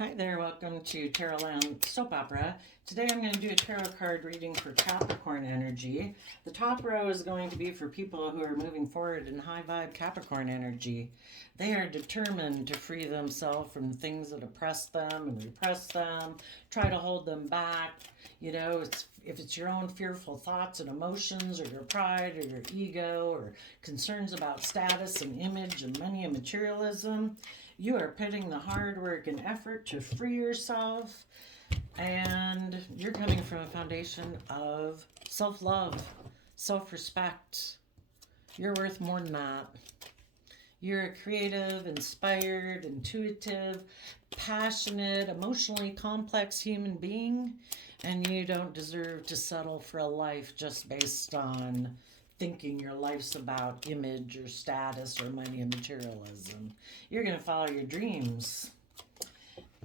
Hi there, welcome to Tarot Land Soap Opera. Today I'm going to do a tarot card reading for Capricorn energy. The top row is going to be for people who are moving forward in high vibe Capricorn energy. They are determined to free themselves from things that oppress them and repress them, try to hold them back. If it's your own fearful thoughts and emotions, or your pride, or your ego, or concerns about status and image and money and materialism, you are putting the hard work and effort to free yourself, and you're coming from a foundation of self love, self respect. You're worth more than that. You're a creative, inspired, intuitive, passionate, emotionally complex human being, and you don't deserve to settle for a life just based on thinking your life's about image or status or money and materialism. You're going to follow your dreams.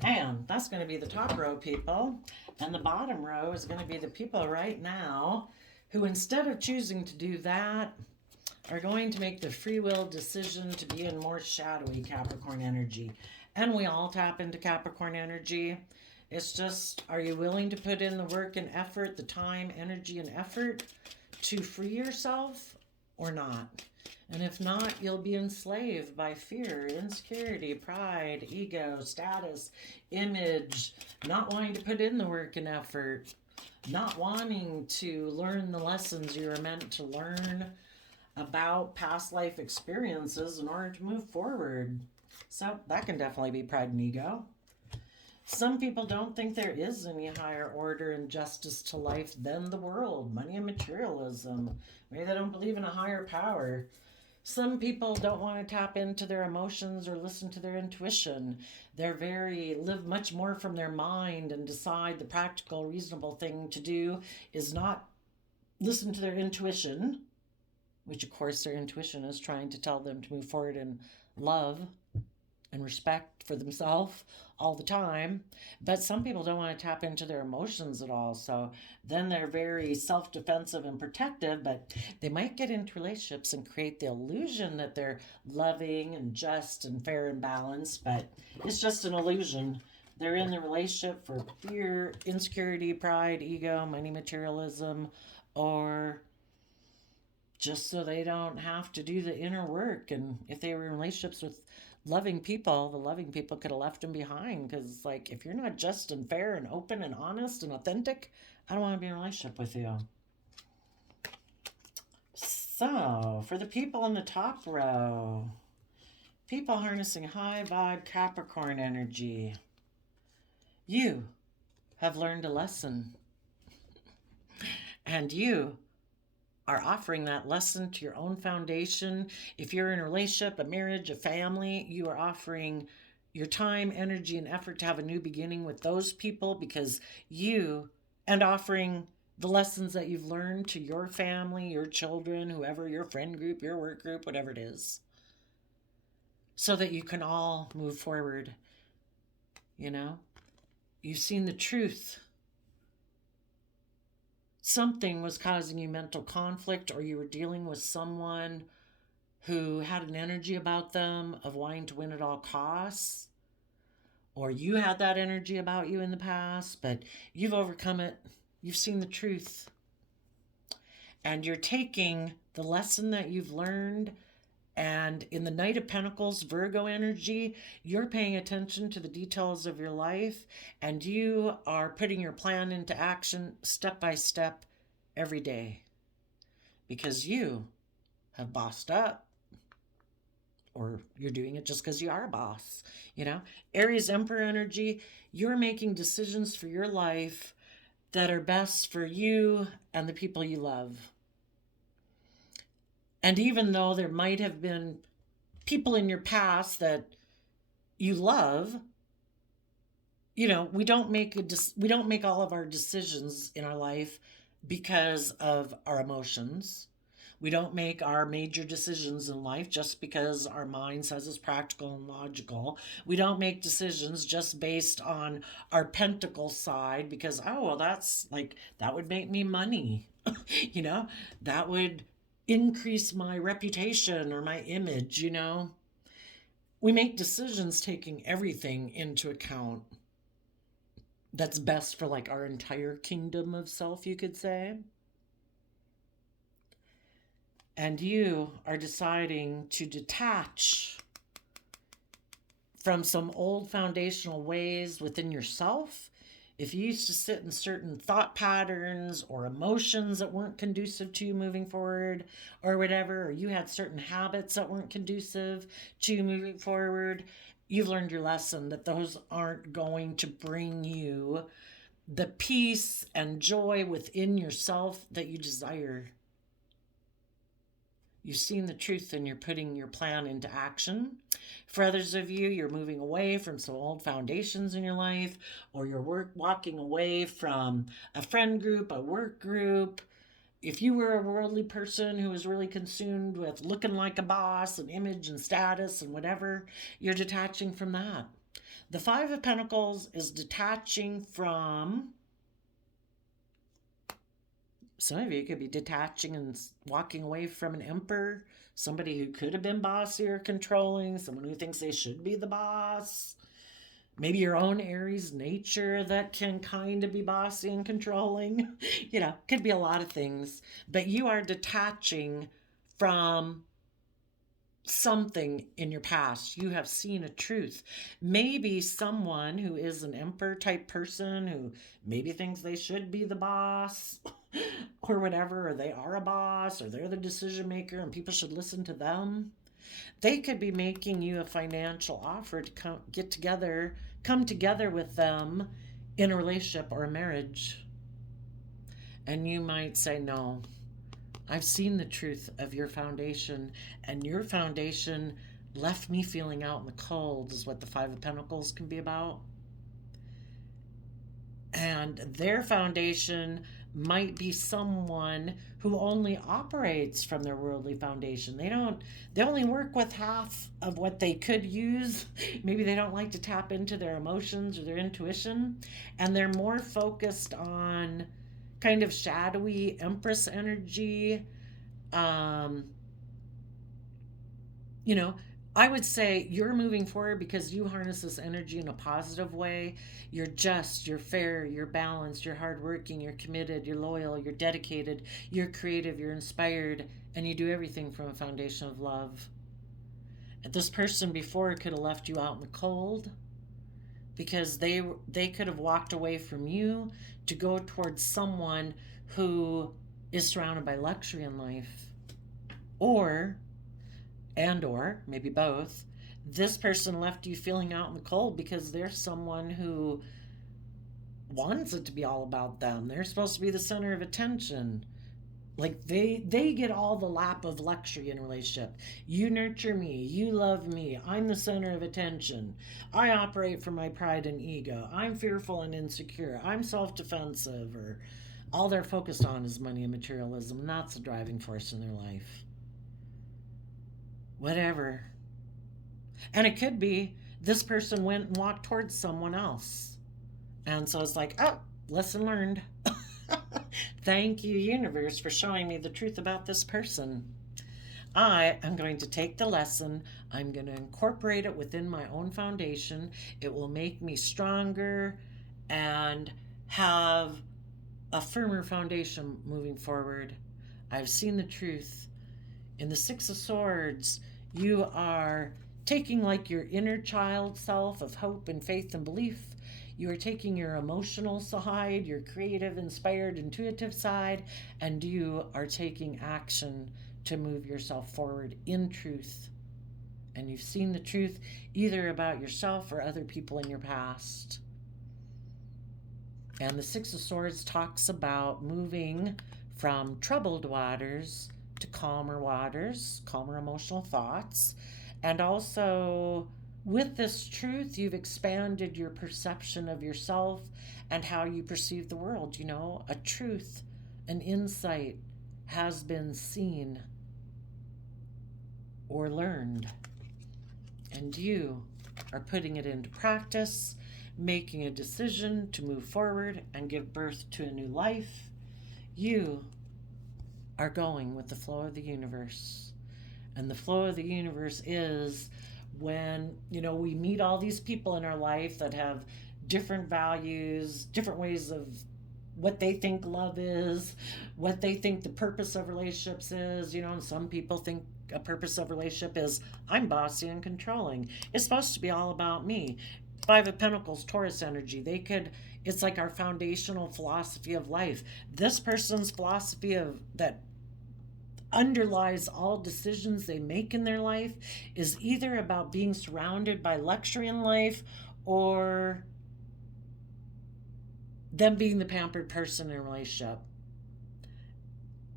And that's going to be the top row people. And the bottom row is going to be the people right now who, instead of choosing to do that, are going to make the free will decision to be in more shadowy Capricorn energy. And we all tap into Capricorn energy. It's just, are you willing to put in the work and effort, the time, energy, and effort to free yourself or not? And if not, you'll be enslaved by fear, insecurity, pride, ego, status, image, not wanting to put in the work and effort, not wanting to learn the lessons you are meant to learn about past life experiences in order to move forward. So that can definitely be pride and ego. Some people don't think there is any higher order and justice to life than the world, money and materialism. Maybe they don't believe in a higher power. Some people don't want to tap into their emotions or listen to their intuition. Live much more from their mind and decide the practical, reasonable thing to do is not listen to their intuition, which of course their intuition is trying to tell them to move forward in love and respect for themselves all the time. But some people don't want to tap into their emotions at all. So then they're very self defensive and protective, but they might get into relationships and create the illusion that they're loving and just and fair and balanced, but it's just an illusion. They're in the relationship for fear, insecurity, pride, ego, money, materialism, or just so they don't have to do the inner work. And if they were in relationships with loving people, the loving people could have left them behind, because like, if you're not just and fair and open and honest and authentic, I don't want to be in a relationship with you. So for the people in the top row, people harnessing high vibe Capricorn energy, you have learned a lesson, and you are offering that lesson to your own foundation. If you're in a relationship, a marriage, a family, you are offering your time, energy, and effort to have a new beginning with those people, because and offering the lessons that you've learned to your family, your children, whoever, your friend group, your work group, whatever it is, so that you can all move forward. You've seen the truth. Something was causing you mental conflict, or you were dealing with someone who had an energy about them of wanting to win at all costs, or you had that energy about you in the past, but you've overcome it. You've seen the truth, and you're taking the lesson that you've learned, and in the Knight of Pentacles, Virgo energy, you're paying attention to the details of your life, and you are putting your plan into action step by step every day, because you have bossed up, or you're doing it just because you are a boss. Aries Emperor energy, you're making decisions for your life that are best for you and the people you love. And even though there might have been people in your past that you love, we don't make all of our decisions in our life because of our emotions. We don't make our major decisions in life just because our mind says it's practical and logical. We don't make decisions just based on our pentacle side because, oh, well, that would make me money. That would increase my reputation or my image. we make decisions taking everything into account that's best for like our entire kingdom of self, you could say. And you are deciding to detach from some old foundational ways within yourself. If you used to sit in certain thought patterns or emotions that weren't conducive to you moving forward or whatever, or you had certain habits that weren't conducive to you moving forward, you've learned your lesson that those aren't going to bring you the peace and joy within yourself that you desire. You've seen the truth and you're putting your plan into action. For others of you, you're moving away from some old foundations in your life, or you're walking away from a friend group, a work group. If you were a worldly person who was really consumed with looking like a boss and image and status and whatever, you're detaching from that. The Five of Pentacles is detaching from, some of you could be detaching and walking away from an emperor, somebody who could have been bossy or controlling, someone who thinks they should be the boss. Maybe your own Aries nature that can kind of be bossy and controlling. Could be a lot of things. But you are detaching from something in your past. You have seen a truth. Maybe someone who is an emperor type person who maybe thinks they should be the boss or whatever, or they are a boss, or they're the decision maker and people should listen to them. They could be making you a financial offer to come together with them in a relationship or a marriage. And you might say, no, I've seen the truth of your foundation, and your foundation left me feeling out in the cold, is what the Five of Pentacles can be about. And their foundation might be someone who only operates from their worldly foundation. They only work with half of what they could use. Maybe they don't like to tap into their emotions or their intuition, and they're more focused on kind of shadowy Empress energy. I would say you're moving forward because you harness this energy in a positive way. You're just, you're fair, you're balanced, you're hardworking, you're committed, you're loyal, you're dedicated, you're creative, you're inspired, and you do everything from a foundation of love. And this person before could have left you out in the cold because they could have walked away from you to go towards someone who is surrounded by luxury in life. Or maybe both, this person left you feeling out in the cold because they're someone who wants it to be all about them. They're supposed to be the center of attention. Like they get all the lap of luxury in a relationship. You nurture me, you love me, I'm the center of attention. I operate from my pride and ego. I'm fearful and insecure. I'm self-defensive, or all they're focused on is money and materialism, and that's the driving force in their life. Whatever. And it could be this person went and walked towards someone else. And so it's like, oh, lesson learned. Thank you, universe, for showing me the truth about this person. I am going to take the lesson. I'm going to incorporate it within my own foundation. It will make me stronger and have a firmer foundation moving forward. I've seen the truth. In the Six of Swords, you are taking like your inner child self of hope and faith and belief. You are taking your emotional side, your creative, inspired, intuitive side, and you are taking action to move yourself forward in truth. And you've seen the truth either about yourself or other people in your past. And the Six of Swords talks about moving from troubled waters to calmer waters, calmer emotional thoughts. And also, with this truth, you've expanded your perception of yourself and how you perceive the world. A truth, an insight has been seen or learned. And you are putting it into practice, making a decision to move forward and give birth to a new life. You are going with the flow of the universe. And the flow of the universe is when, we meet all these people in our life that have different values, different ways of what they think love is, what they think the purpose of relationships is, and some people think a purpose of relationship is I'm bossy and controlling. It's supposed to be all about me. Five of Pentacles, Taurus energy. It's like our foundational philosophy of life. This person's philosophy of that underlies all decisions they make in their life is either about being surrounded by luxury in life or them being the pampered person in a relationship.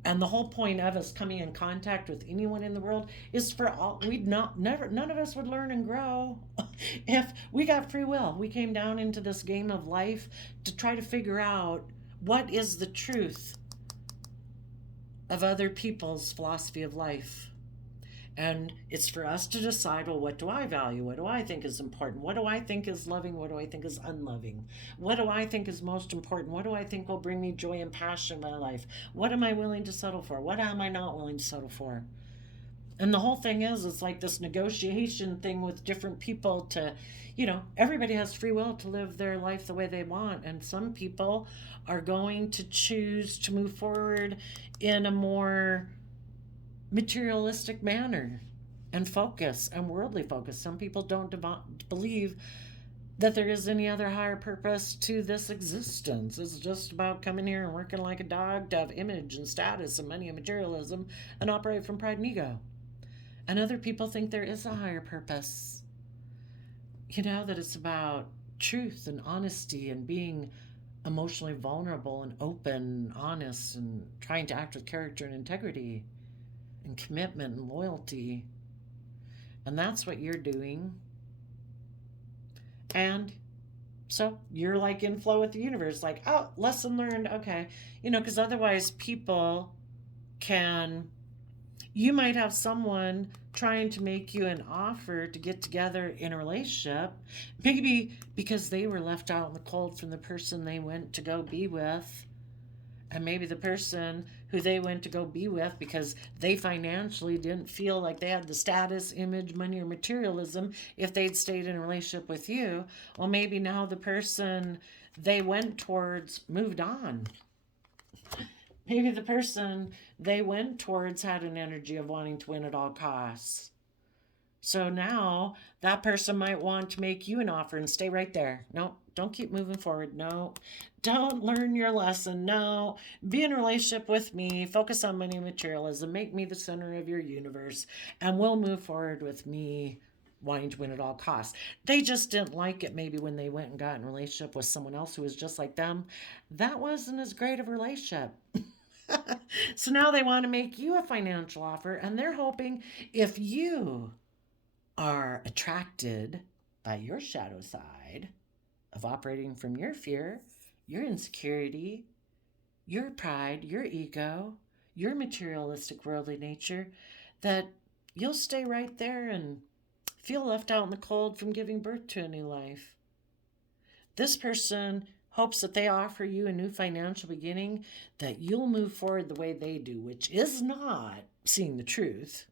And the whole point of us coming in contact with anyone in the world is for all none of us would learn and grow if we got free will. We came down into this game of life to try to figure out what is the truth of other people's philosophy of life. And it's for us to decide, well, what do I value? What do I think is important? What do I think is loving? What do I think is unloving? What do I think is most important? What do I think will bring me joy and passion in my life? What am I willing to settle for? What am I not willing to settle for? And the whole thing is, it's like this negotiation thing with different people to, everybody has free will to live their life the way they want. And some people are going to choose to move forward in a more materialistic manner and focus and worldly focus. Some people don't believe that there is any other higher purpose to this existence. It's just about coming here and working like a dog to have image and status and money and materialism and operate from pride and ego. And other people think there is a higher purpose. That it's about truth and honesty and being emotionally vulnerable and open, honest, and trying to act with character and integrity and commitment and loyalty. And that's what you're doing. And so you're like in flow with the universe, like, oh, lesson learned. Okay. Because otherwise you might have someone trying to make you an offer to get together in a relationship, maybe because they were left out in the cold from the person they went to go be with. And maybe the person who they went to go be with, because they financially didn't feel like they had the status, image, money, or materialism if they'd stayed in a relationship with you, well, maybe now the person they went towards moved on. Maybe the person they went towards had an energy of wanting to win at all costs. So now that person might want to make you an offer and stay right there. No, don't keep moving forward. No, don't learn your lesson. No, be in a relationship with me. Focus on money and materialism. Make me the center of your universe. And we'll move forward with me wanting to win at all costs. They just didn't like it maybe when they went and got in a relationship with someone else who was just like them. That wasn't as great of a relationship. So now they want to make you a financial offer, and they're hoping if you are attracted by your shadow side of operating from your fear, your insecurity, your pride, your ego, your materialistic worldly nature, that you'll stay right there and feel left out in the cold from giving birth to a new life. This person hopes that they offer you a new financial beginning, that you'll move forward the way they do, which is not seeing the truth.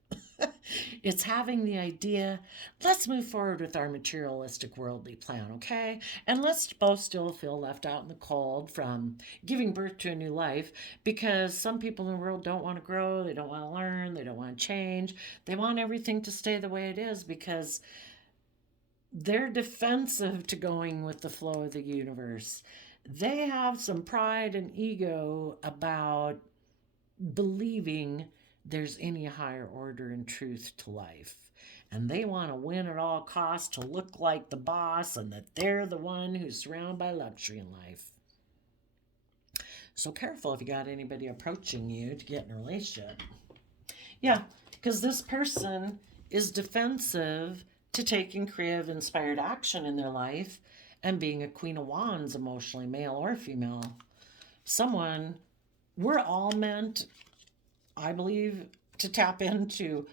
It's having the idea, let's move forward with our materialistic worldly plan, okay? And let's both still feel left out in the cold from giving birth to a new life, because some people in the world don't want to grow, they don't want to learn, they don't want to change. They want everything to stay the way it is because they're defensive to going with the flow of the universe. They have some pride and ego about believing there's any higher order and truth to life. And they want to win at all costs, to look like the boss and that they're the one who's surrounded by luxury in life. So careful if you got anybody approaching you to get in a relationship. Yeah, because this person is defensive to taking creative, inspired action in their life and being a Queen of Wands emotionally, male or female. Someone we're all meant, I believe, to tap into.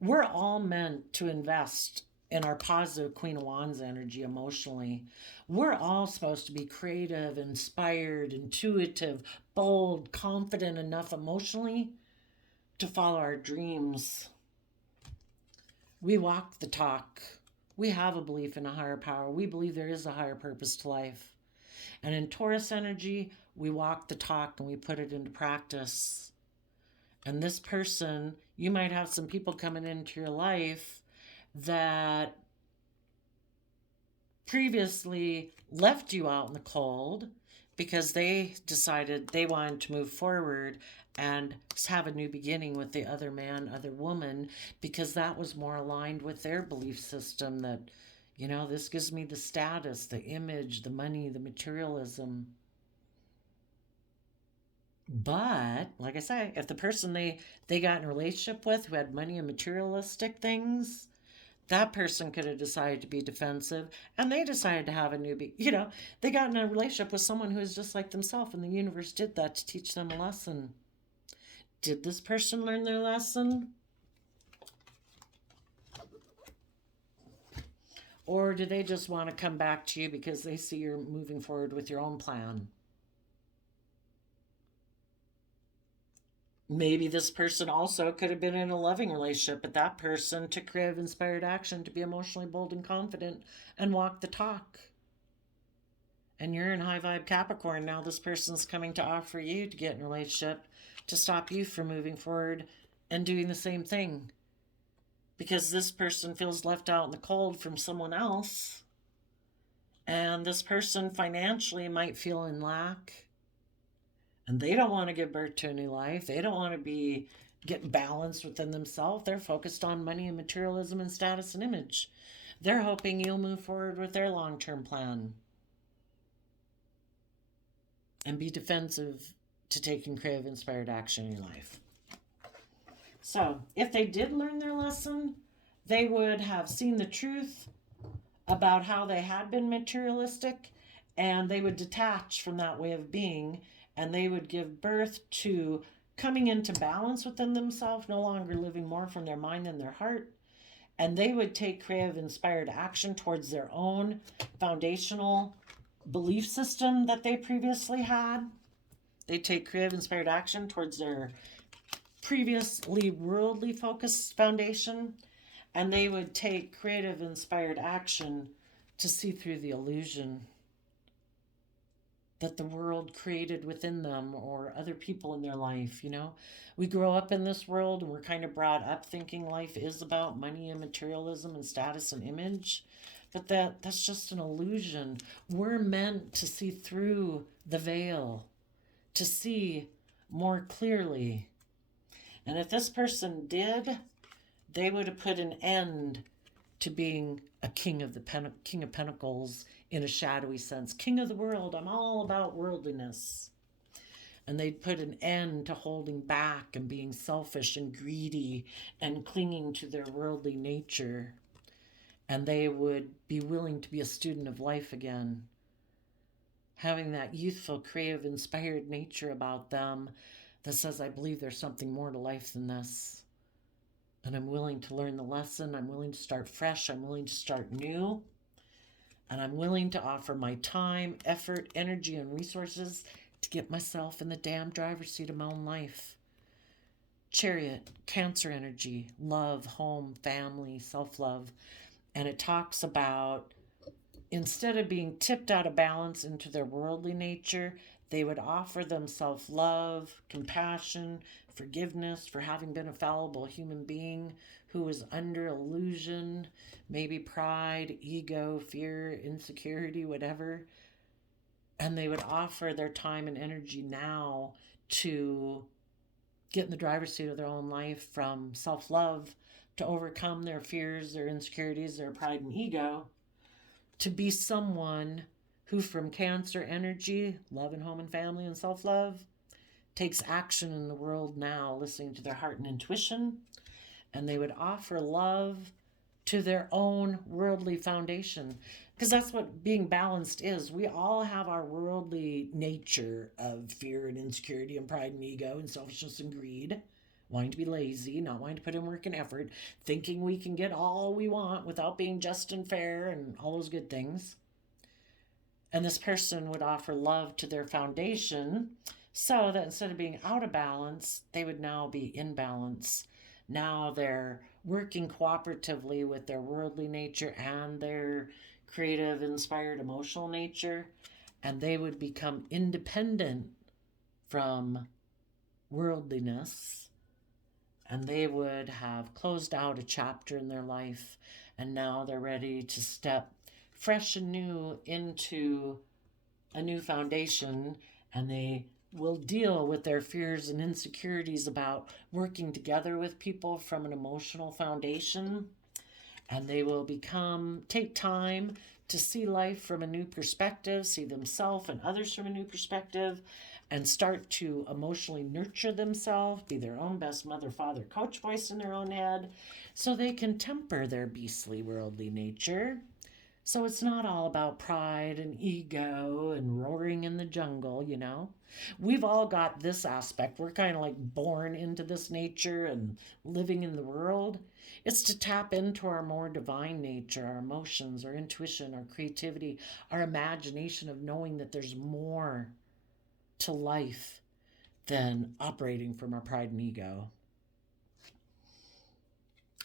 We're all meant to invest in our positive Queen of Wands energy emotionally. We're all supposed to be creative, inspired, intuitive, bold, confident enough emotionally to follow our dreams. We walk the talk. We have a belief in a higher power. We believe there is a higher purpose to life. And in Taurus energy, we walk the talk and we put it into practice. And this person, you might have some people coming into your life that previously left you out in the cold because they decided they wanted to move forward and have a new beginning with the other man, other woman, because that was more aligned with their belief system that, you know, this gives me the status, the image, the money, the materialism. But, like I say, if the person they got in a relationship with who had money and materialistic things, that person could have decided to be defensive, and they decided to have a newbie. You know, they got in a relationship with someone who is just like themselves, and the universe did that to teach them a lesson. Did this person learn their lesson? Or do they just want to come back to you because they see you're moving forward with your own plan? Maybe this person also could have been in a loving relationship, but that person took creative inspired action to be emotionally bold and confident and walk the talk. And you're in high vibe Capricorn. Now this person's coming to offer you to get in a relationship to stop you from moving forward and doing the same thing. Because this person feels left out in the cold from someone else. And this person financially might feel in lack. And they don't want to give birth to a new life. They don't want to be get balanced within themselves. They're focused on money and materialism and status and image. They're hoping you'll move forward with their long-term plan and be defensive to taking creative inspired action in your life. So if they did learn their lesson, they would have seen the truth about how they had been materialistic, and they would detach from that way of being, and they would give birth to coming into balance within themselves, no longer living more from their mind than their heart. And they would take creative inspired action towards their own foundational belief system that they previously had. They take creative inspired action towards their previously worldly focused foundation, and they would take creative inspired action to see through the illusion that the world created within them or other people in their life. You know, we grow up in this world and we're kind of brought up thinking life is about money and materialism and status and image, but that's just an illusion. We're meant to see through the veil, to see more clearly. And if this person did, they would have put an end to being a king of pentacles in a shadowy sense. King of the world, I'm all about worldliness. And they'd put an end to holding back and being selfish and greedy and clinging to their worldly nature. And they would be willing to be a student of life again, having that youthful, creative, inspired nature about them that says, I believe there's something more to life than this. And I'm willing to learn the lesson. I'm willing to start fresh. I'm willing to start new. And I'm willing to offer my time, effort, energy, and resources to get myself in the damn driver's seat of my own life. Chariot, Cancer energy, love, home, family, self-love. And it talks about instead of being tipped out of balance into their worldly nature, they would offer them self-love, compassion, forgiveness for having been a fallible human being who was under illusion, maybe pride, ego, fear, insecurity, whatever. And they would offer their time and energy now to get in the driver's seat of their own life from self-love, to overcome their fears, their insecurities, their pride and ego, to be someone who from Cancer energy, love and home and family and self-love, takes action in the world now, listening to their heart and intuition, and they would offer love to their own worldly foundation. Because that's what being balanced is. We all have our worldly nature of fear and insecurity and pride and ego and selfishness and greed, wanting to be lazy, not wanting to put in work and effort, thinking we can get all we want without being just and fair and all those good things. And this person would offer love to their foundation so that instead of being out of balance, they would now be in balance. Now their working cooperatively with their worldly nature and their creative, inspired, emotional nature, and they would become independent from worldliness, and they would have closed out a chapter in their life, and now they're ready to step fresh and new into a new foundation, and they will deal with their fears and insecurities about working together with people from an emotional foundation, and they will take time to see life from a new perspective, see themselves and others from a new perspective, and start to emotionally nurture themselves, be their own best mother, father, coach voice in their own head, so they can temper their beastly worldly nature. So it's not all about pride and ego and roaring in the jungle, you know. We've all got this aspect. We're kind of like born into this nature and living in the world. It's to tap into our more divine nature, our emotions, our intuition, our creativity, our imagination of knowing that there's more to life than operating from our pride and ego.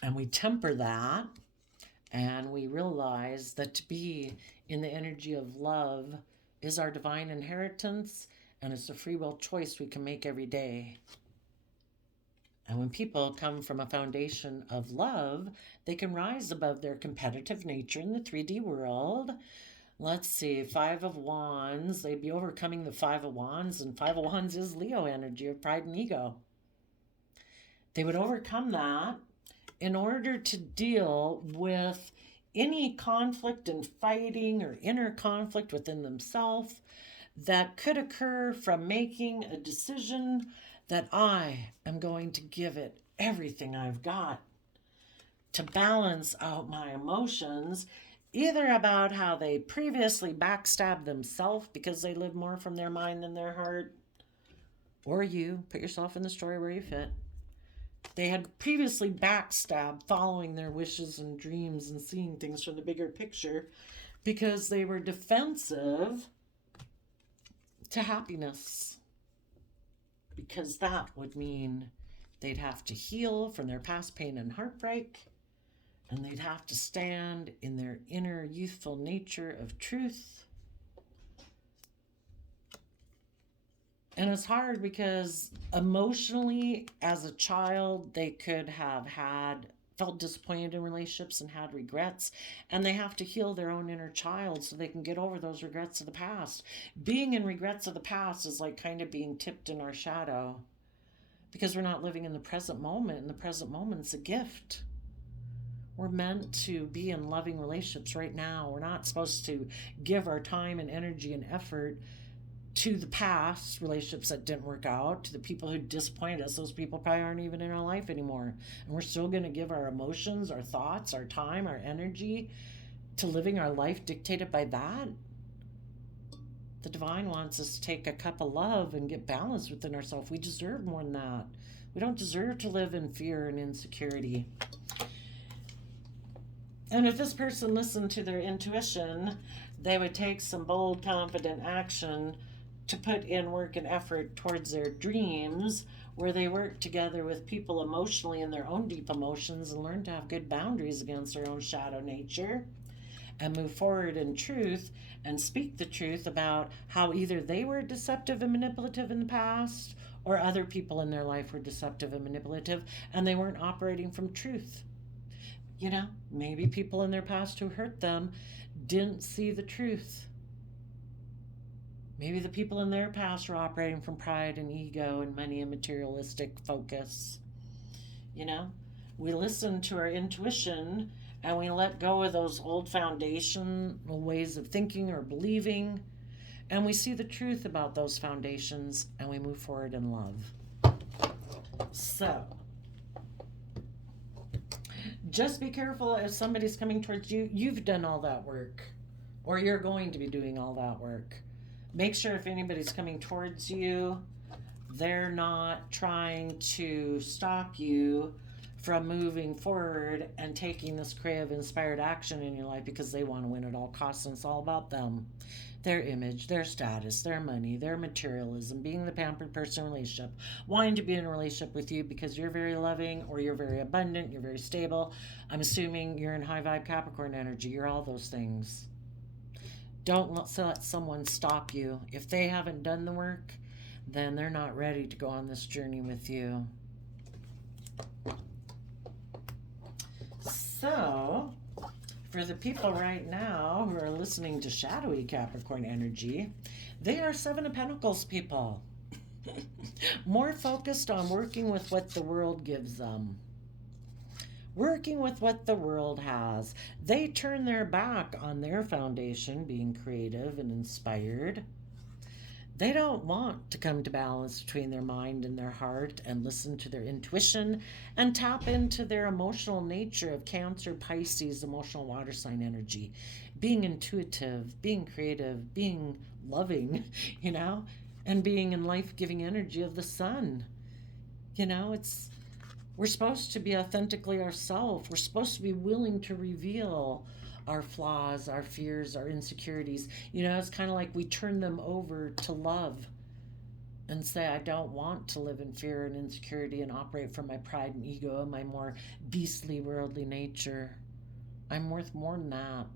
And we temper that, and we realize that to be in the energy of love is our divine inheritance, and it's a free will choice we can make every day. And when people come from a foundation of love, they can rise above their competitive nature in the 3D world. Let's see, Five of Wands. They'd be overcoming the Five of Wands, and Five of Wands is Leo energy of pride and ego. They would overcome that in order to deal with any conflict and fighting or inner conflict within themselves that could occur from making a decision that I am going to give it everything I've got to balance out my emotions, either about how they previously backstabbed themselves because they live more from their mind than their heart, or you, put yourself in the story where you fit. They had previously backstabbed following their wishes and dreams and seeing things from the bigger picture because they were defensive to happiness. Because that would mean they'd have to heal from their past pain and heartbreak, and they'd have to stand in their inner youthful nature of truth. And it's hard because emotionally, as a child, they could have felt disappointed in relationships and had regrets, and they have to heal their own inner child so they can get over those regrets of the past. Being in regrets of the past is like kind of being tipped in our shadow because we're not living in the present moment, and the present moment's a gift. We're meant to be in loving relationships right now. We're not supposed to give our time and energy and effort to the past relationships that didn't work out, to the people who disappointed us. Those people probably aren't even in our life anymore. And we're still going to give our emotions, our thoughts, our time, our energy to living our life dictated by that. The divine wants us to take a cup of love and get balance within ourselves. We deserve more than that. We don't deserve to live in fear and insecurity. And if this person listened to their intuition, they would take some bold, confident action to put in work and effort towards their dreams, where they work together with people emotionally in their own deep emotions and learn to have good boundaries against their own shadow nature, and move forward in truth and speak the truth about how either they were deceptive and manipulative in the past, or other people in their life were deceptive and manipulative, and they weren't operating from truth. You know, maybe people in their past who hurt them didn't see the truth. Maybe the people in their past were operating from pride and ego and money and materialistic focus. You know, we listen to our intuition and we let go of those old foundational ways of thinking or believing, and we see the truth about those foundations and we move forward in love. So, just be careful if somebody's coming towards you. You've done all that work, or you're going to be doing all that work. Make sure if anybody's coming towards you, they're not trying to stop you from moving forward and taking this creative, inspired action in your life because they want to win at all costs, and it's all about them, their image, their status, their money, their materialism, being the pampered person in a relationship, wanting to be in a relationship with you because you're very loving or you're very abundant, you're very stable. I'm assuming you're in high vibe Capricorn energy. You're all those things. Don't let someone stop you. If they haven't done the work, then they're not ready to go on this journey with you. So, for the people right now who are listening to shadowy Capricorn energy, they are Seven of Pentacles people. More focused on working with what the world gives them. Working with what the world has. They turn their back on their foundation, being creative and inspired. They don't want to come to balance between their mind and their heart and listen to their intuition and tap into their emotional nature of Cancer, Pisces, emotional water sign energy. Being intuitive, being creative, being loving, and being in life-giving energy of the sun. We're supposed to be authentically ourselves. We're supposed to be willing to reveal our flaws, our fears, our insecurities. It's kind of like we turn them over to love and say, I don't want to live in fear and insecurity and operate from my pride and ego and my more beastly, worldly nature. I'm worth more than that.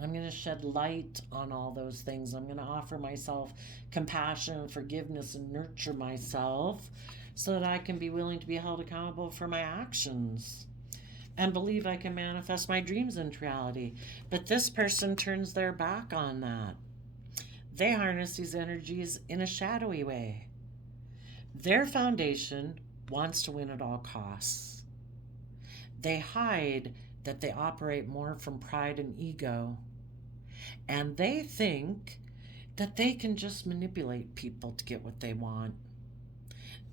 I'm going to shed light on all those things. I'm going to offer myself compassion and forgiveness and nurture myself so that I can be willing to be held accountable for my actions and believe I can manifest my dreams into reality. But this person turns their back on that. They harness these energies in a shadowy way. Their foundation wants to win at all costs. They hide that they operate more from pride and ego. And they think that they can just manipulate people to get what they want.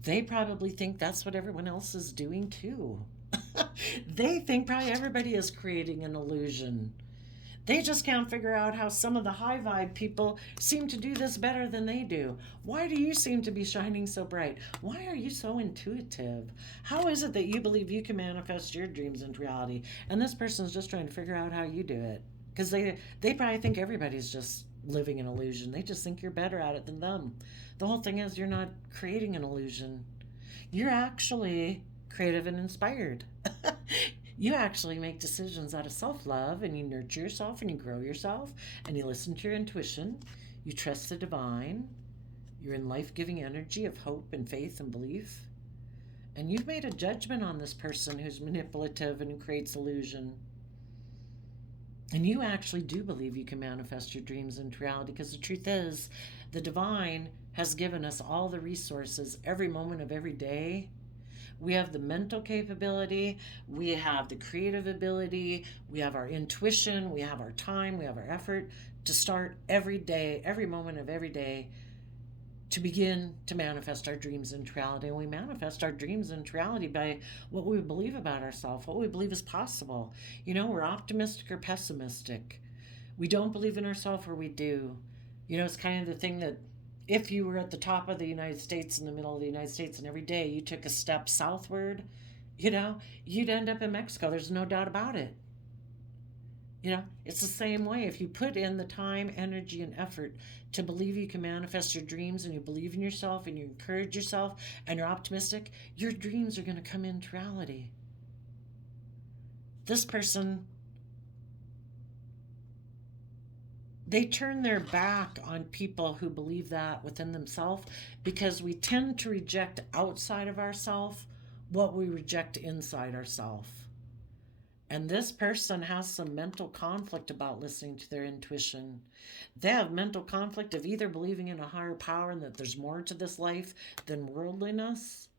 They probably think that's what everyone else is doing too. They think probably everybody is creating an illusion. They just can't figure out how some of the high vibe people seem to do this better than they do. Why do you seem to be shining so bright? Why are you so intuitive? How is it that you believe you can manifest your dreams into reality? And this person is just trying to figure out how you do it. Because they probably think everybody's just living an illusion. They just think you're better at it than them. The whole thing is you're not creating an illusion. You're actually creative and inspired. You actually make decisions out of self-love, and you nurture yourself, and you grow yourself, and you listen to your intuition. You trust the divine. You're in life-giving energy of hope and faith and belief. And you've made a judgment on this person who's manipulative and who creates illusion. And you actually do believe you can manifest your dreams into reality, because the truth is, the divine has given us all the resources every moment of every day. We have the mental capability, we have the creative ability, we have our intuition, we have our time, we have our effort to start every day, every moment of every day, to begin to manifest our dreams into reality. And we manifest our dreams into reality by what we believe about ourselves, what we believe is possible. We're optimistic or pessimistic. We don't believe in ourselves, or we do. It's kind of the thing that if you were at the top of the United States, in the middle of the United States, and every day you took a step southward, you'd end up in Mexico. There's no doubt about it. It's the same way. If you put in the time, energy, and effort to believe you can manifest your dreams, and you believe in yourself, and you encourage yourself, and you're optimistic, your dreams are going to come into reality. This person, they turn their back on people who believe that within themselves, because we tend to reject outside of ourselves what we reject inside ourselves. And this person has some mental conflict about listening to their intuition. They have mental conflict of either believing in a higher power and that there's more to this life than worldliness,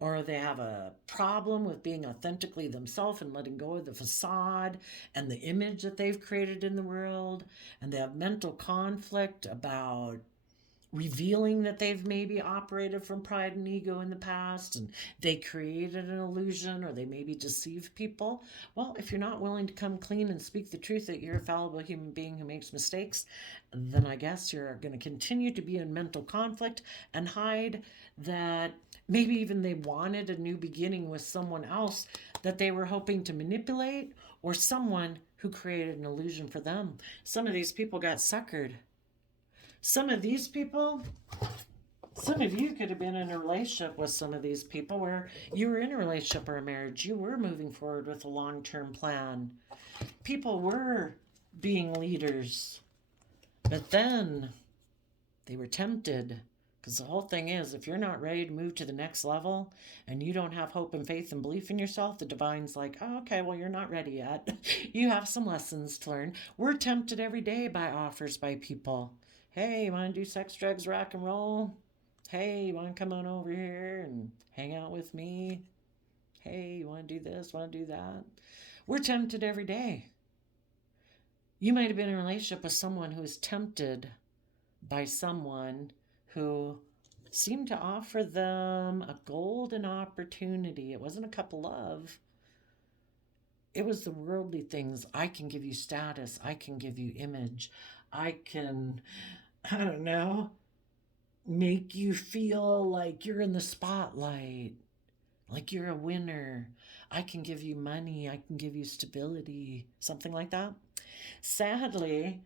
or they have a problem with being authentically themselves and letting go of the facade and the image that they've created in the world. And they have mental conflict about revealing that they've maybe operated from pride and ego in the past and they created an illusion, or they maybe deceived people. Well, if you're not willing to come clean and speak the truth that you're a fallible human being who makes mistakes, then I guess you're going to continue to be in mental conflict and hide that maybe even they wanted a new beginning with someone else that they were hoping to manipulate, or someone who created an illusion for them. Some of these people got suckered. Some of these people, some of you could have been in a relationship with some of these people where you were in a relationship or a marriage. You were moving forward with a long-term plan. People were being leaders. But then they were tempted. Because the whole thing is, if you're not ready to move to the next level and you don't have hope and faith and belief in yourself, the divine's like, oh, okay, well, you're not ready yet. You have some lessons to learn. We're tempted every day by offers by people. Hey, you want to do sex, drugs, rock and roll? Hey, you want to come on over here and hang out with me? Hey, you want to do this, want to do that? We're tempted every day. You might have been in a relationship with someone who is tempted by someone who seemed to offer them a golden opportunity. It wasn't a cup of love. It was the worldly things. I can give you status. I can give you image. I don't know, make you feel like you're in the spotlight, like you're a winner. I can give you money. I can give you stability, something like that. Sadly,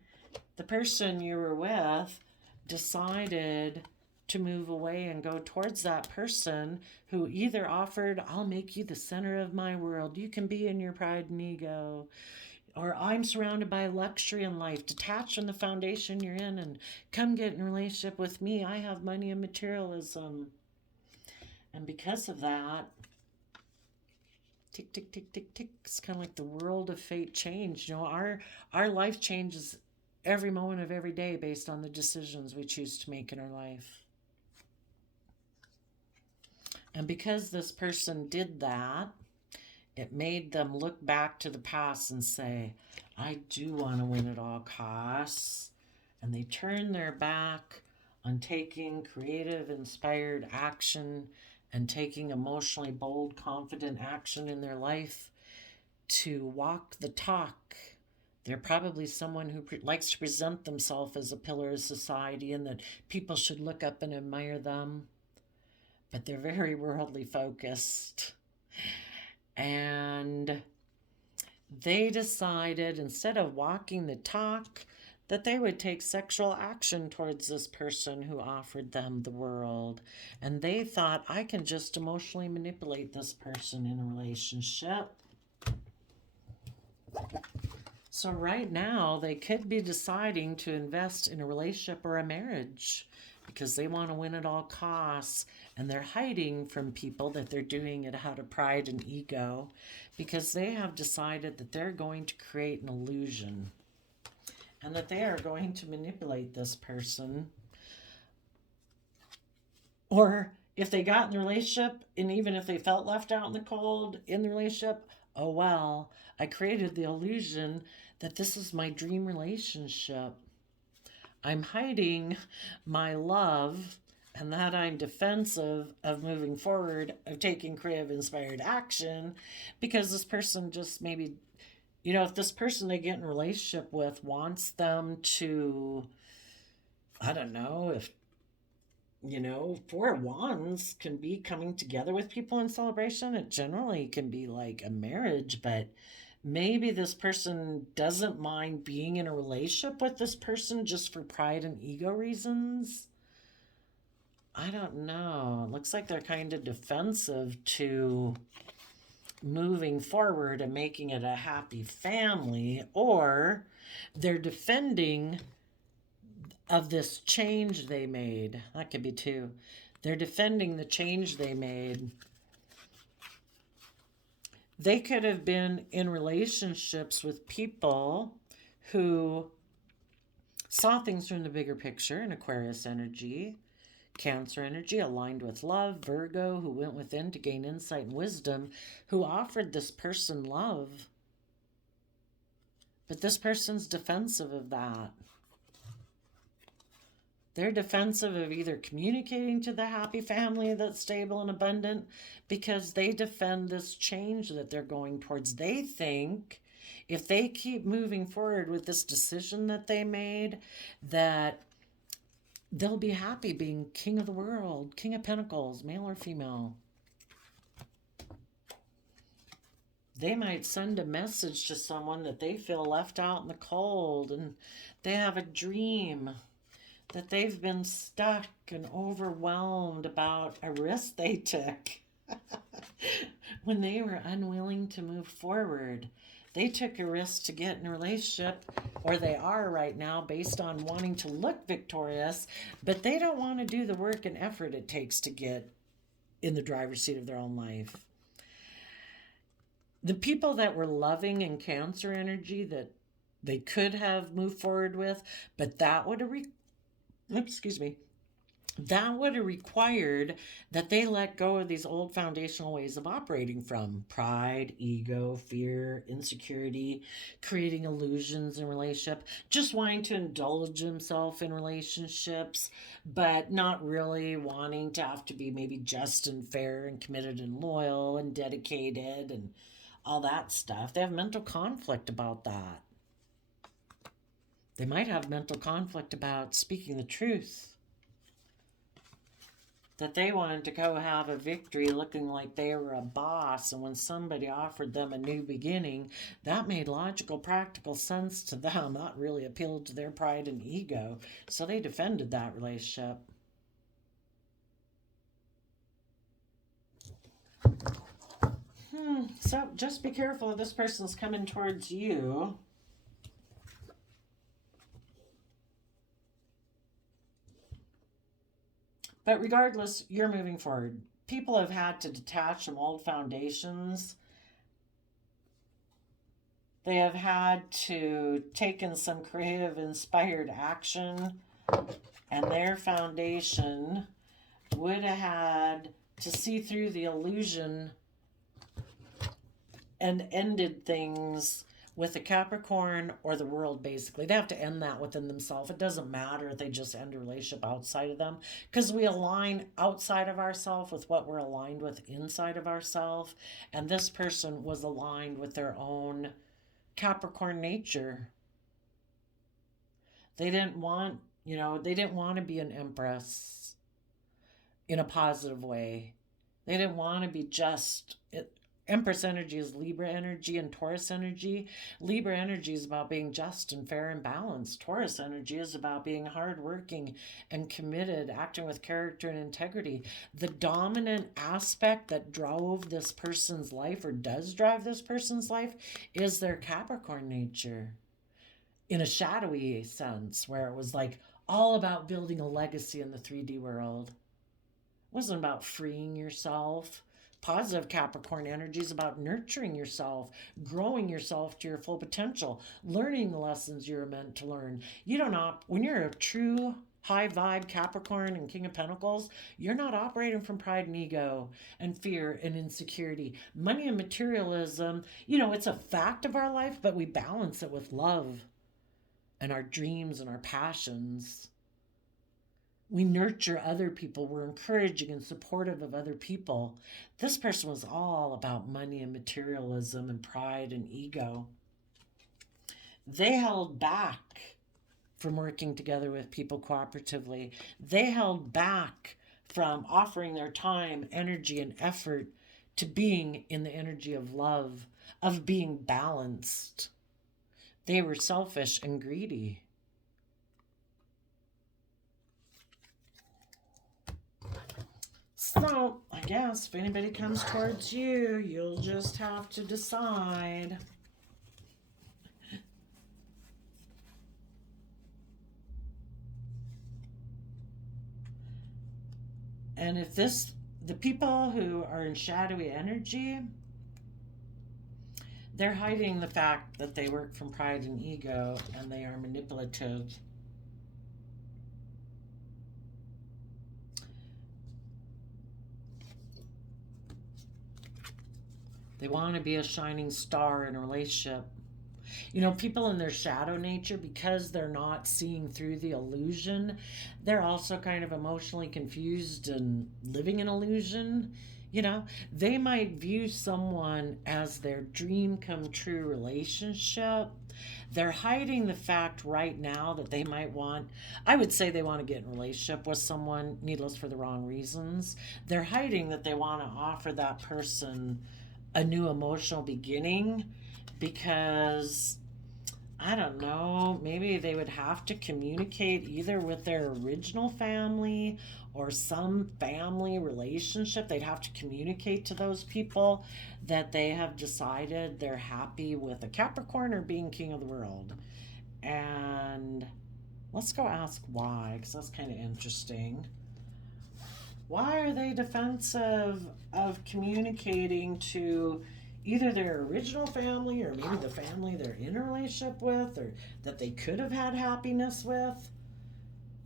the person you were with decided to move away and go towards that person who either offered, I'll make you the center of my world. You can be in your pride and ego. Or I'm surrounded by luxury in life. Detach from the foundation you're in and come get in a relationship with me. I have money and materialism. And because of that, tick, tick, tick, tick, tick. It's kind of like the world of fate changed. You know, our life changes every moment of every day based on the decisions we choose to make in our life. And because this person did that, it made them look back to the past and say, I do want to win at all costs. And they turn their back on taking creative, inspired action and taking emotionally bold, confident action in their life to walk the talk. They're probably someone who likes to present themselves as a pillar of society and that people should look up and admire them. But they're very worldly focused. And they decided, instead of walking the talk, that they would take sexual action towards this person who offered them the world. And they thought, I can just emotionally manipulate this person in a relationship. So right now, they could be deciding to invest in a relationship or a marriage because they want to win at all costs, and they're hiding from people that they're doing it out of pride and ego because they have decided that they're going to create an illusion and that they are going to manipulate this person. Or if they got in the relationship, and even if they felt left out in the cold in the relationship, oh well, I created the illusion that this is my dream relationship. I'm hiding my love and that I'm defensive of moving forward, of taking creative, inspired action, because this person just maybe, you know, if this person they get in a relationship with wants them to, I don't know, if, you know, Four of Wands can be coming together with people in celebration. It generally can be like a marriage, but maybe this person doesn't mind being in a relationship with this person just for pride and ego reasons. I don't know. It looks like they're kind of defensive to moving forward and making it a happy family, or they're defending of this change they made. That could be too. They're defending the change they made. They could have been in relationships with people who saw things from the bigger picture, in Aquarius energy, Cancer energy, aligned with love, Virgo, who went within to gain insight and wisdom, who offered this person love. But this person's defensive of that. They're defensive of either communicating to the happy family that's stable and abundant because they defend this change that they're going towards. They think if they keep moving forward with this decision that they made, that they'll be happy being king of the world, king of pentacles, male or female. They might send a message to someone that they feel left out in the cold, and they have a dream that they've been stuck and overwhelmed about a risk they took when they were unwilling to move forward. They took a risk to get in a relationship, or they are right now, based on wanting to look victorious, but they don't want to do the work and effort it takes to get in the driver's seat of their own life. The people that were loving in Cancer energy that they could have moved forward with, but that would have that would have required that they let go of these old foundational ways of operating from pride, ego, fear, insecurity, creating illusions in relationship, just wanting to indulge himself in relationships, but not really wanting to have to be maybe just and fair and committed and loyal and dedicated and all that stuff. They have mental conflict about that. They might have mental conflict about speaking the truth. That they wanted to go have a victory looking like they were a boss, and when somebody offered them a new beginning, that made logical, practical sense to them. That really appealed to their pride and ego, so they defended that relationship. So just be careful if this person's coming towards you. But regardless, you're moving forward. People have had to detach from old foundations. They have had to take in some creative, inspired action, and their foundation would have had to see through the illusion and ended things with the Capricorn or the world, basically. They have to end that within themselves. It doesn't matter if they just end a relationship outside of them, because we align outside of ourselves with what we're aligned with inside of ourselves. And this person was aligned with their own Capricorn nature. They didn't want, they didn't want to be an empress in a positive way. They didn't want to be just... Empress energy is Libra energy and Taurus energy. Libra energy is about being just and fair and balanced. Taurus energy is about being hardworking and committed, acting with character and integrity. The dominant aspect that drove this person's life, or does drive this person's life, is their Capricorn nature. In a shadowy sense, where it was like all about building a legacy in the 3D world. It wasn't about freeing yourself. Positive Capricorn energy is about nurturing yourself, growing yourself to your full potential, learning the lessons you're meant to learn. You don't when you're a true high vibe Capricorn and King of Pentacles, you're not operating from pride and ego and fear and insecurity. Money and materialism, it's a fact of our life, but we balance it with love and our dreams and our passions. We nurture other people. We're encouraging and supportive of other people. This person was all about money and materialism and pride and ego. They held back from working together with people cooperatively. They held back from offering their time, energy, and effort to being in the energy of love, of being balanced. They were selfish and greedy. So, I guess if anybody comes towards you, you'll just have to decide. And if the people who are in shadowy energy, they're hiding the fact that they work from pride and ego, and they are manipulative. They want to be a shining star in a relationship. You know, people in their shadow nature, because they're not seeing through the illusion, they're also kind of emotionally confused and living in illusion. You know, they might view someone as their dream come true relationship. They're hiding the fact right now that they might want, I would say they want to get in a relationship with someone, needless for the wrong reasons. They're hiding that they want to offer that person a new emotional beginning because I don't know, maybe they would have to communicate either with their original family or some family relationship. They'd have to communicate to those people that they have decided they're happy with a Capricorn or being king of the world. And let's go ask why, because that's kind of interesting. Why are they defensive of communicating to either their original family or maybe the family they're in a relationship with or that they could have had happiness with?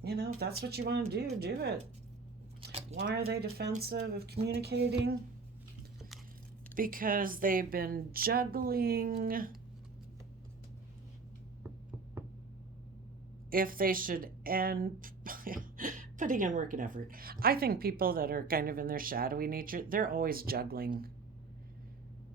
You know, if that's what you want to do it. Why are they defensive of communicating? Because they've been juggling if they should end putting in work and effort. I think people that are kind of in their shadowy nature, they're always juggling.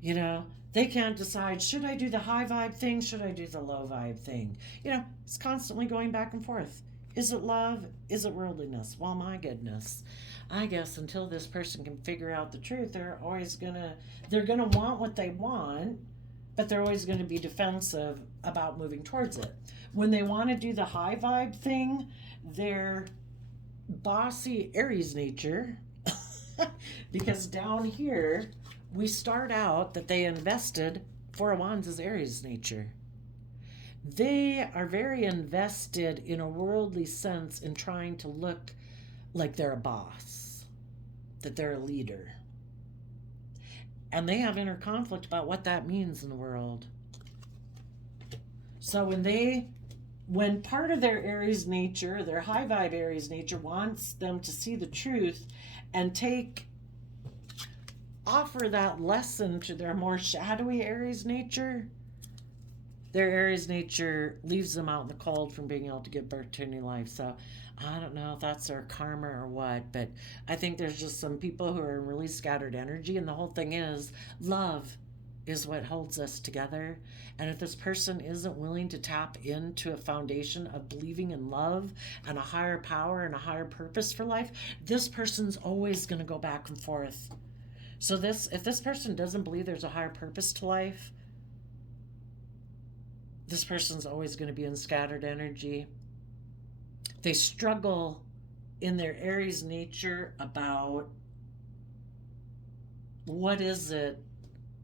You know, they can't decide, should I do the high vibe thing? Should I do the low vibe thing? You know, it's constantly going back and forth. Is it love? Is it worldliness? Well, my goodness. I guess until this person can figure out the truth, they're gonna want what they want, but they're always gonna be defensive about moving towards it. When they want to do the high vibe thing, their bossy Aries nature, because down here we start out that they invested, Four of Wands is Aries nature. They are very invested in a worldly sense in trying to look like they're a boss, that they're a leader. And they have inner conflict about what that means in the world. So when part of their Aries nature, their high vibe Aries nature wants them to see the truth and offer that lesson to their more shadowy Aries nature, their Aries nature leaves them out in the cold from being able to give birth to a new life. So I don't know if that's their karma or what, but I think there's just some people who are in really scattered energy, and the whole thing is love is what holds us together. And if this person isn't willing to tap into a foundation of believing in love and a higher power and a higher purpose for life, this person's always going to go back and forth. So if this person doesn't believe there's a higher purpose to life, this person's always going to be in scattered energy. They struggle in their Aries nature about what is it?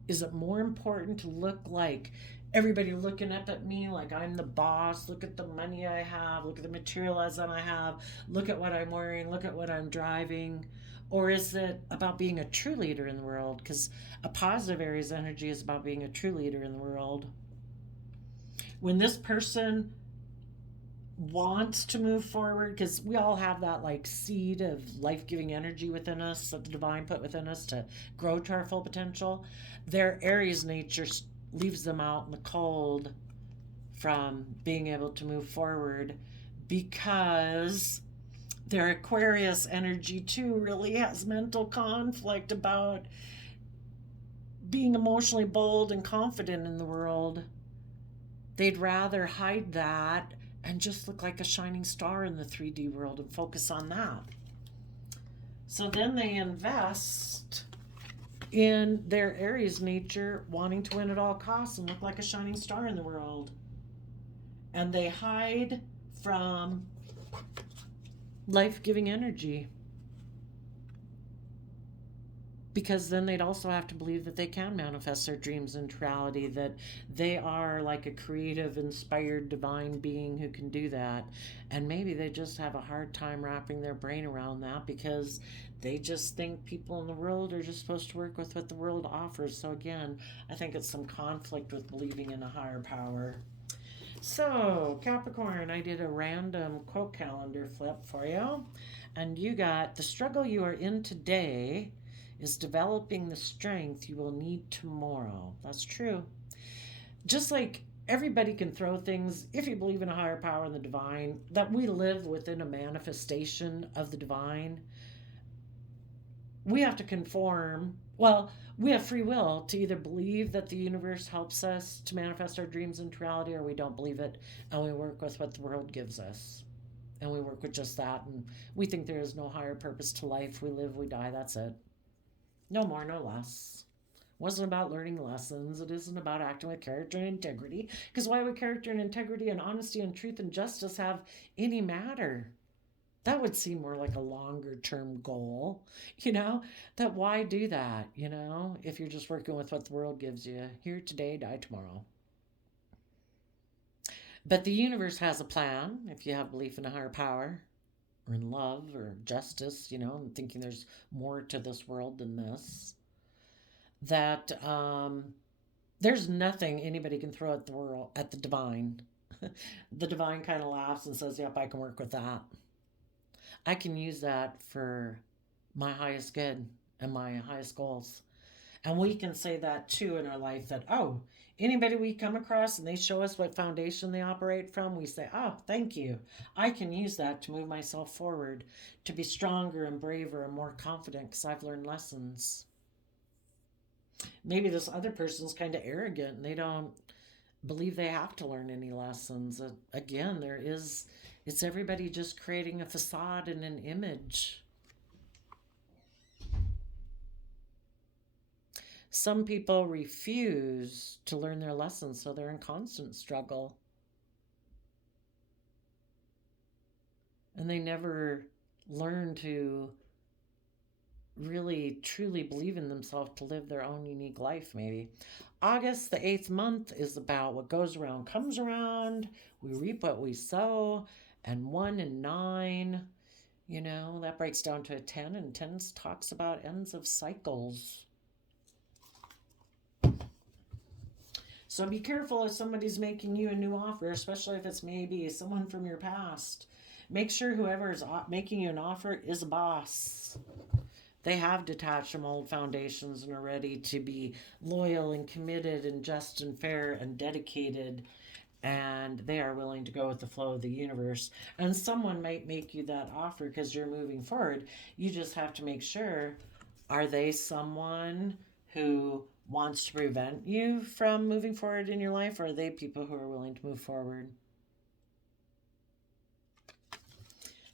Is it more important to look like everybody looking up at me like I'm the boss? Look at the money I have. Look at the materialism I have. Look at what I'm wearing. Look at what I'm driving. Or is it about being a true leader in the world? Because a positive Aries energy is about being a true leader in the world. When this person wants to move forward, because we all have that like seed of life-giving energy within us that the divine put within us to grow to our full potential, their Aries nature leaves them out in the cold from being able to move forward because their Aquarius energy too really has mental conflict about being emotionally bold and confident in the world. They'd rather hide that and just look like a shining star in the 3D world and focus on that. So then they invest in their Aries nature, wanting to win at all costs and look like a shining star in the world. And they hide from life-giving energy. Because then they'd also have to believe that they can manifest their dreams into reality, that they are like a creative, inspired, divine being who can do that. And maybe they just have a hard time wrapping their brain around that because they just think people in the world are just supposed to work with what the world offers. So again, I think it's some conflict with believing in a higher power. So, Capricorn, I did a random quote calendar flip for you. And you got, the struggle you are in today is developing the strength you will need tomorrow. That's true. Just like everybody can throw things, if you believe in a higher power and the divine, that we live within a manifestation of the divine. We have to conform. Well, we have free will to either believe that the universe helps us to manifest our dreams into reality, or we don't believe it and we work with what the world gives us. And we work with just that, and we think there is no higher purpose to life. We live, we die, that's it. No more, no less. It wasn't about learning lessons. It isn't about acting with character and integrity. Because why would character and integrity and honesty and truth and justice have any matter? That would seem more like a longer term goal, that why do that, if you're just working with what the world gives you, here today, die tomorrow. But the universe has a plan if you have belief in a higher power or in love or justice, and thinking there's more to this world than this. That there's nothing anybody can throw at the world, at the divine. The divine kind of laughs and says, yep, I can work with that. I can use that for my highest good and my highest goals. And we can say that too in our life, that, oh, anybody we come across and they show us what foundation they operate from, we say, oh, thank you. I can use that to move myself forward, to be stronger and braver and more confident because I've learned lessons. Maybe this other person's kind of arrogant and they don't believe they have to learn any lessons. Again, it's everybody just creating a facade and an image. Some people refuse to learn their lessons, so they're in constant struggle. And they never learn to really truly believe in themselves to live their own unique life, maybe. August, the 8th month, is about what goes around comes around. We reap what we sow. And 1 and 9, that breaks down to a 10. And 10 talks about ends of cycles. So be careful if somebody's making you a new offer, especially if it's maybe someone from your past. Make sure whoever is making you an offer is a boss. They have detached from old foundations and are ready to be loyal and committed and just and fair and dedicated. And they are willing to go with the flow of the universe. And someone might make you that offer because you're moving forward. You just have to make sure, are they someone who wants to prevent you from moving forward in your life, or are they people who are willing to move forward?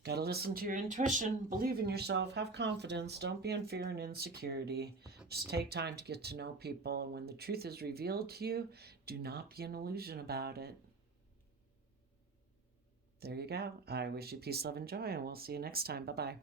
Got to listen to your intuition, believe in yourself, have confidence, don't be in fear and insecurity. Just take time to get to know people, and when the truth is revealed to you, do not be an illusion about it. There you go. I wish you peace, love, and joy, and we'll see you next time. Bye-bye.